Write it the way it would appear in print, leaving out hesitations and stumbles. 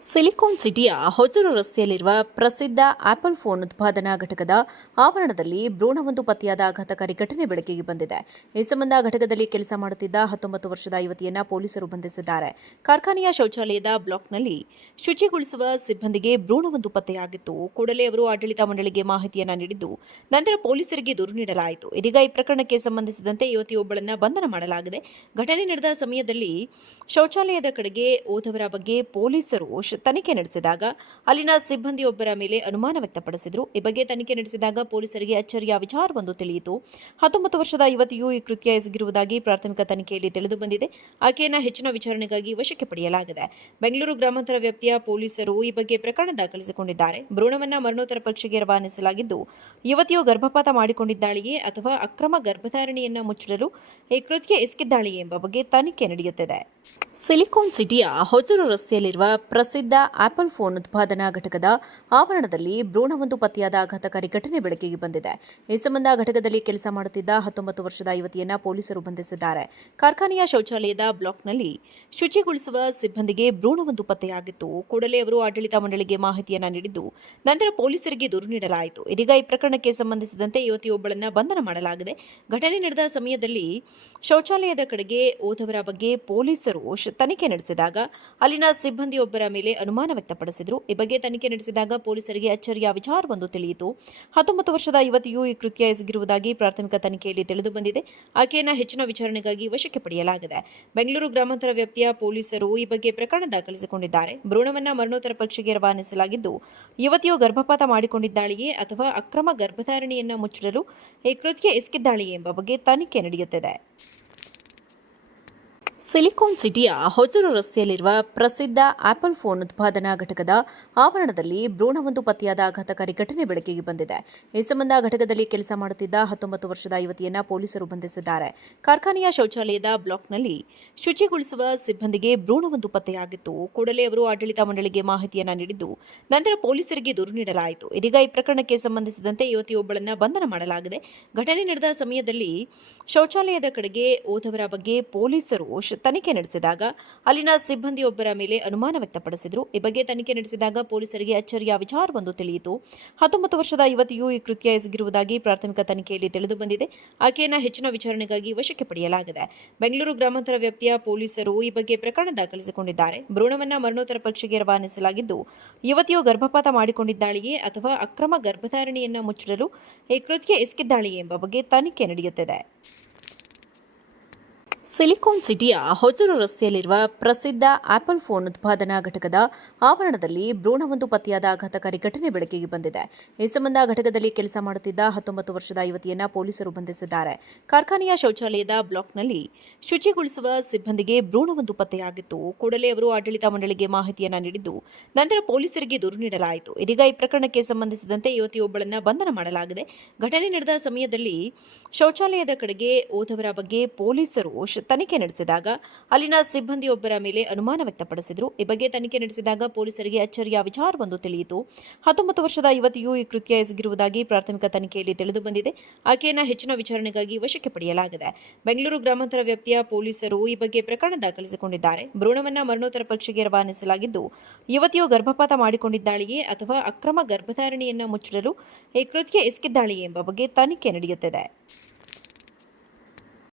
Silicon ಸಿಟಿಯ ಹೊಸೂರು ರಸ್ತೆಯಲ್ಲಿರುವ ಪ್ರಸಿದ್ಧ ಆಪಲ್ ಫೋನ್ ಉತ್ಪಾದನಾ ಘಟಕದ ಆವರಣದಲ್ಲಿ ಭ್ರೂಣವೊಂದು ಪತ್ತೆಯಾದ ಆಘಾತಕಾರಿ ಘಟನೆ ಬೆಳಕಿಗೆ ಬಂದಿದೆ. ಈ ಸಂಬಂಧ ಘಟಕದಲ್ಲಿ ಕೆಲಸ ಮಾಡುತ್ತಿದ್ದ 19 ವರ್ಷದ ಯುವತಿಯನ್ನ ಪೊಲೀಸರು ಬಂಧಿಸಿದ್ದಾರೆ. ಕಾರ್ಖಾನೆಯ ಶೌಚಾಲಯದ ಬ್ಲಾಕ್ನಲ್ಲಿ ಶುಚಿಗೊಳಿಸುವ ಸಿಬ್ಬಂದಿಗೆ ಭ್ರೂಣವೊಂದು ಪತ್ತೆಯಾಗಿತ್ತು. ಕೂಡಲೇ ಅವರು ಆಡಳಿತ ಮಂಡಳಿಗೆ ಮಾಹಿತಿಯನ್ನ ನೀಡಿದ್ದು, ನಂತರ ಪೊಲೀಸರಿಗೆ ದೂರು ನೀಡಲಾಯಿತು. ಇದೀಗ ಈ ಪ್ರಕರಣಕ್ಕೆ ಸಂಬಂಧಿಸಿದಂತೆ ಯುವತಿಯೊಬ್ಬಳನ್ನ ಬಂಧನ ಮಾಡಲಾಗಿದೆ. ಘಟನೆ ನಡೆದ ಸಮಯದಲ್ಲಿ ಶೌಚಾಲಯದ ಕಡೆಗೆ ಹೋದವರ ಬಗ್ಗೆ ಪೊಲೀಸರು ತನಿಖೆ ನಡೆಸಿದಾಗ ಅಲ್ಲಿನ ಸಿಬ್ಬಂದಿಯೊಬ್ಬರ ಮೇಲೆ ಅನುಮಾನ ವ್ಯಕ್ತಪಡಿಸಿದರು. ಈ ಬಗ್ಗೆ ತನಿಖೆ ನಡೆಸಿದಾಗ ಪೊಲೀಸರಿಗೆ ಅಚ್ಚರಿಯ ವಿಚಾರವೊಂದು ತಿಳಿಯಿತು. 19 ವರ್ಷದ ಯುವತಿಯು ಈ ಕೃತ್ಯ ಎಸಗಿರುವುದಾಗಿ ಪ್ರಾಥಮಿಕ ತನಿಖೆಯಲ್ಲಿ ತಿಳಿದು ಬಂದಿದೆ. ಆಕೆಯನ್ನು ಹೆಚ್ಚಿನ ವಿಚಾರಣೆಗಾಗಿ ವಶಕ್ಕೆ ಪಡೆಯಲಾಗಿದೆ. ಬೆಂಗಳೂರು ಗ್ರಾಮಾಂತರ ವ್ಯಾಪ್ತಿಯ ಪೊಲೀಸರು ಈ ಬಗ್ಗೆ ಪ್ರಕರಣ ದಾಖಲಿಸಿಕೊಂಡಿದ್ದಾರೆ. ಭ್ರೂಣವನ್ನು ಮರಣೋತ್ತರ ಪರೀಕ್ಷೆಗೆ ರವಾನಿಸಲಾಗಿದ್ದು, ಯುವತಿಯು ಗರ್ಭಪಾತ ಮಾಡಿಕೊಂಡಿದ್ದಾಳೆಯೇ ಅಥವಾ ಅಕ್ರಮ ಗರ್ಭಧಾರಣೆಯನ್ನು ಮುಚ್ಚಿಡಲು ಈ ಕೃತ್ಯ ಎಸಗಿದ್ದಾಳೆಯೇ ಎಂಬ ಬಗ್ಗೆ ತನಿಖೆ ನಡೆಯುತ್ತಿದೆ. ಸಿಲಿಕಾನ್ ಸಿಟಿಯ ಹೊಸೂರು ರಸ್ತೆಯಲ್ಲಿರುವ ಪ್ರಸಿದ್ಧ ಆಪಲ್ ಫೋನ್ ಉತ್ಪಾದನಾ ಘಟಕದ ಆವರಣದಲ್ಲಿ ಭ್ರೂಣವೊಂದು ಪತ್ತೆಯಾದ ಆಘಾತಕಾರಿ ಘಟನೆ ಬೆಳಕಿಗೆ ಬಂದಿದೆ. ಈ ಸಂಬಂಧ ಘಟಕದಲ್ಲಿ ಕೆಲಸ ಮಾಡುತ್ತಿದ್ದ 19 ವರ್ಷದ ಯುವತಿಯನ್ನ ಪೊಲೀಸರು ಬಂಧಿಸಿದ್ದಾರೆ. ಕಾರ್ಖಾನೆಯ ಶೌಚಾಲಯದ ಬ್ಲಾಕ್ನಲ್ಲಿ ಶುಚಿಗೊಳಿಸುವ ಸಿಬ್ಬಂದಿಗೆ ಭ್ರೂಣವೊಂದು ಪತ್ತೆಯಾಗಿತ್ತು. ಕೂಡಲೇ ಅವರು ಆಡಳಿತ ಮಂಡಳಿಗೆ ಮಾಹಿತಿಯನ್ನ ನೀಡಿದ್ದು, ನಂತರ ಪೊಲೀಸರಿಗೆ ದೂರು ನೀಡಲಾಯಿತು. ಇದೀಗ ಈ ಪ್ರಕರಣಕ್ಕೆ ಸಂಬಂಧಿಸಿದಂತೆ ಯುವತಿಯೊಬ್ಬಳನ್ನ ಬಂಧನ ಮಾಡಲಾಗಿದೆ. ಘಟನೆ ನಡೆದ ಸಮಯದಲ್ಲಿ ಶೌಚಾಲಯದ ಕಡೆಗೆ ಹೋದವರ ಬಗ್ಗೆ ಪೊಲೀಸರು ತನಿಖೆ ನಡೆಸಿದಾಗ ಅಲ್ಲಿನ ಸಿಬ್ಬಂದಿಯೊಬ್ಬರ ಮೇಲೆ ಅನುಮಾನ ವ್ಯಕ್ತಪಡಿಸಿದರು. ಈ ಬಗ್ಗೆ ತನಿಖೆ ನಡೆಸಿದಾಗ ಪೊಲೀಸರಿಗೆ ಅಚ್ಚರಿಯ ವಿಚಾರವೊಂದು ತಿಳಿಯಿತು. 19 ವರ್ಷದ ಯುವತಿಯು ಈ ಕೃತ್ಯ ಎಸಗಿರುವುದಾಗಿ ಪ್ರಾಥಮಿಕ ತನಿಖೆಯಲ್ಲಿ ತಿಳಿದು ಬಂದಿದೆ. ಆಕೆಯನ್ನು ಹೆಚ್ಚಿನ ವಿಚಾರಣೆಗಾಗಿ ವಶಕ್ಕೆ ಪಡೆಯಲಾಗಿದೆ. ಬೆಂಗಳೂರು ಗ್ರಾಮಾಂತರ ವ್ಯಾಪ್ತಿಯ ಪೊಲೀಸರು ಈ ಬಗ್ಗೆ ಪ್ರಕರಣ ದಾಖಲಿಸಿಕೊಂಡಿದ್ದಾರೆ. ಭ್ರೂಣವನ್ನು ಮರಣೋತ್ತರ ಪರೀಕ್ಷೆಗೆ ರವಾನಿಸಲಾಗಿದ್ದು, ಯುವತಿಯು ಗರ್ಭಪಾತ ಮಾಡಿಕೊಂಡಿದ್ದಾಳೆಯೇ ಅಥವಾ ಅಕ್ರಮ ಗರ್ಭಧಾರಣೆಯನ್ನು ಮುಚ್ಚಿಡಲು ಈ ಕೃತ್ಯ ಎಸಗಿದ್ದಾಳೆಯೇ ಎಂಬ ಬಗ್ಗೆ ತನಿಖೆ ನಡೆಯುತ್ತಿದೆ. ಸಿಲಿಕಾನ್ ಸಿಟಿಯ ಹೊಸೂರು ರಸ್ತೆಯಲ್ಲಿರುವ ಪ್ರಸಿದ್ಧ ಆಪಲ್ ಫೋನ್ ಉತ್ಪಾದನಾ ಘಟಕದ ಆವರಣದಲ್ಲಿ ಭ್ರೂಣವೊಂದು ಪತ್ತೆಯಾದ ಆಘಾತಕಾರಿ ಘಟನೆ ಬೆಳಕಿಗೆ ಬಂದಿದೆ. ಈ ಸಂಬಂಧ ಘಟಕದಲ್ಲಿ ಕೆಲಸ ಮಾಡುತ್ತಿದ್ದ 19 ವರ್ಷದ ಯುವತಿಯನ್ನ ಪೊಲೀಸರು ಬಂಧಿಸಿದ್ದಾರೆ. ಕಾರ್ಖಾನೆಯ ಶೌಚಾಲಯದ ಬ್ಲಾಕ್ನಲ್ಲಿ ಶುಚಿಗೊಳಿಸುವ ಸಿಬ್ಬಂದಿಗೆ ಭ್ರೂಣವೊಂದು ಪತ್ತೆಯಾಗಿತ್ತು. ಕೂಡಲೇ ಅವರು ಆಡಳಿತ ಮಂಡಳಿಗೆ ಮಾಹಿತಿಯನ್ನ ನೀಡಿದ್ದು, ನಂತರ ಪೊಲೀಸರಿಗೆ ದೂರು ನೀಡಲಾಯಿತು. ಇದೀಗ ಈ ಪ್ರಕರಣಕ್ಕೆ ಸಂಬಂಧಿಸಿದಂತೆ ಯುವತಿಯೊಬ್ಬಳನ್ನ ಬಂಧನ ಮಾಡಲಾಗಿದೆ. ಘಟನೆ ನಡೆದ ಸಮಯದಲ್ಲಿ ಶೌಚಾಲಯದ ಕಡೆಗೆ ಹೋದವರ ಬಗ್ಗೆ ಪೊಲೀಸರು ತನಿಖೆ ನಡೆಸಿದಾಗ ಅಲ್ಲಿನ ಸಿಬ್ಬಂದಿಯೊಬ್ಬರ ಮೇಲೆ ಅನುಮಾನ ವ್ಯಕ್ತಪಡಿಸಿದರು. ಈ ಬಗ್ಗೆ ತನಿಖೆ ನಡೆಸಿದಾಗ ಪೊಲೀಸರಿಗೆ ಅಚ್ಚರಿಯ ವಿಚಾರವೊಂದು ತಿಳಿಯಿತು. 19 ವರ್ಷದ ಯುವತಿಯು ಈ ಕೃತ್ಯ ಎಸಗಿರುವುದಾಗಿ ಪ್ರಾಥಮಿಕ ತನಿಖೆಯಲ್ಲಿ ತಿಳಿದು ಬಂದಿದೆ. ಆಕೆಯನ್ನು ಹೆಚ್ಚಿನ ವಿಚಾರಣೆಗಾಗಿ ವಶಕ್ಕೆ ಪಡೆಯಲಾಗಿದೆ. ಬೆಂಗಳೂರು ಗ್ರಾಮಾಂತರ ವ್ಯಾಪ್ತಿಯ ಪೊಲೀಸರು ಈ ಬಗ್ಗೆ ಪ್ರಕರಣ ದಾಖಲಿಸಿಕೊಂಡಿದ್ದಾರೆ. ಭ್ರೂಣವನ್ನು ಮರಣೋತ್ತರ ಪರೀಕ್ಷೆಗೆ ರವಾನಿಸಲಾಗಿದ್ದು, ಯುವತಿಯು ಗರ್ಭಪಾತ ಮಾಡಿಕೊಂಡಿದ್ದಾಳೆಯೇ ಅಥವಾ ಅಕ್ರಮ ಗರ್ಭಧಾರಣೆಯನ್ನು ಮುಚ್ಚಿಡಲು ಈ ಕೃತ್ಯ ಎಸಗಿದ್ದಾಳೆಯೇ ಎಂಬ ಬಗ್ಗೆ ತನಿಖೆ ನಡೆಯುತ್ತಿದೆ. ಸಿಲಿಕಾನ್ ಸಿಟಿಯ ಹೊಸೂರು ರಸ್ತೆಯಲ್ಲಿರುವ ಪ್ರಸಿದ್ಧ ಆಪಲ್ ಫೋನ್ ಉತ್ಪಾದನಾ ಘಟಕದ ಆವರಣದಲ್ಲಿ ಭ್ರೂಣವೊಂದು ಪತ್ತೆಯಾದ ಆಘಾತಕಾರಿ ಘಟನೆ ಬೆಳಕಿಗೆ ಬಂದಿದೆ. ಈ ಸಂಬಂಧ ಘಟಕದಲ್ಲಿ ಕೆಲಸ ಮಾಡುತ್ತಿದ್ದ 19 ವರ್ಷದ ಯುವತಿಯನ್ನ ಪೊಲೀಸರು ಬಂಧಿಸಿದ್ದಾರೆ. ಕಾರ್ಖಾನೆಯ ಶೌಚಾಲಯದ ಬ್ಲಾಕ್ನಲ್ಲಿ ಶುಚಿಗೊಳಿಸುವ ಸಿಬ್ಬಂದಿಗೆ ಭ್ರೂಣವೊಂದು ಪತ್ತೆಯಾಗಿತ್ತು. ಕೂಡಲೇ ಅವರು ಆಡಳಿತ ಮಂಡಳಿಗೆ ಮಾಹಿತಿಯನ್ನ ನೀಡಿದ್ದು, ನಂತರ ಪೊಲೀಸರಿಗೆ ದೂರು ನೀಡಲಾಯಿತು. ಇದೀಗ ಈ ಪ್ರಕರಣಕ್ಕೆ ಸಂಬಂಧಿಸಿದಂತೆ ಯುವತಿಯೊಬ್ಬಳನ್ನ ಬಂಧನ ಮಾಡಲಾಗಿದೆ. ಘಟನೆ ನಡೆದ ಸಮಯದಲ್ಲಿ ಶೌಚಾಲಯದ ಕಡೆಗೆ ಹೋದವರ ಬಗ್ಗೆ ಪೊಲೀಸರು ತನಿಖೆ ನಡೆಸಿದಾಗ ಅಲ್ಲಿನ ಸಿಬ್ಬಂದಿಯೊಬ್ಬರ ಮೇಲೆ ಅನುಮಾನ ವ್ಯಕ್ತಪಡಿಸಿದರು. ಈ ಬಗ್ಗೆ ತನಿಖೆ ನಡೆಸಿದಾಗ ಪೊಲೀಸರಿಗೆ ಅಚ್ಚರಿಯ ವಿಚಾರವೊಂದು ತಿಳಿಯಿತು. 19 ವರ್ಷದ ಯುವತಿಯು ಈ ಕೃತ್ಯ ಎಸಗಿರುವುದಾಗಿ ಪ್ರಾಥಮಿಕ ತನಿಖೆಯಲ್ಲಿ ತಿಳಿದು ಬಂದಿದೆ. ಆಕೆಯನ್ನು ಹೆಚ್ಚಿನ ವಿಚಾರಣೆಗಾಗಿ ವಶಕ್ಕೆ ಪಡೆಯಲಾಗಿದೆ. ಬೆಂಗಳೂರು ಗ್ರಾಮಾಂತರ ವ್ಯಾಪ್ತಿಯ ಪೊಲೀಸರು ಈ ಬಗ್ಗೆ ಪ್ರಕರಣ ದಾಖಲಿಸಿಕೊಂಡಿದ್ದಾರೆ. ಭ್ರೂಣವನ್ನು ಮರಣೋತ್ತರ ಪರೀಕ್ಷೆಗೆ ರವಾನಿಸಲಾಗಿದ್ದು, ಯುವತಿಯು ಗರ್ಭಪಾತ ಮಾಡಿಕೊಂಡಿದ್ದಾಳೆಯೇ ಅಥವಾ ಅಕ್ರಮ ಗರ್ಭಧಾರಣೆಯನ್ನು ಮುಚ್ಚಿಡಲು ಈ ಕೃತ್ಯ ಎಸಗಿದ್ದಾಳೆಯೇ ಎಂಬ ಬಗ್ಗೆ ತನಿಖೆ ನಡೆಯುತ್ತಿದೆ.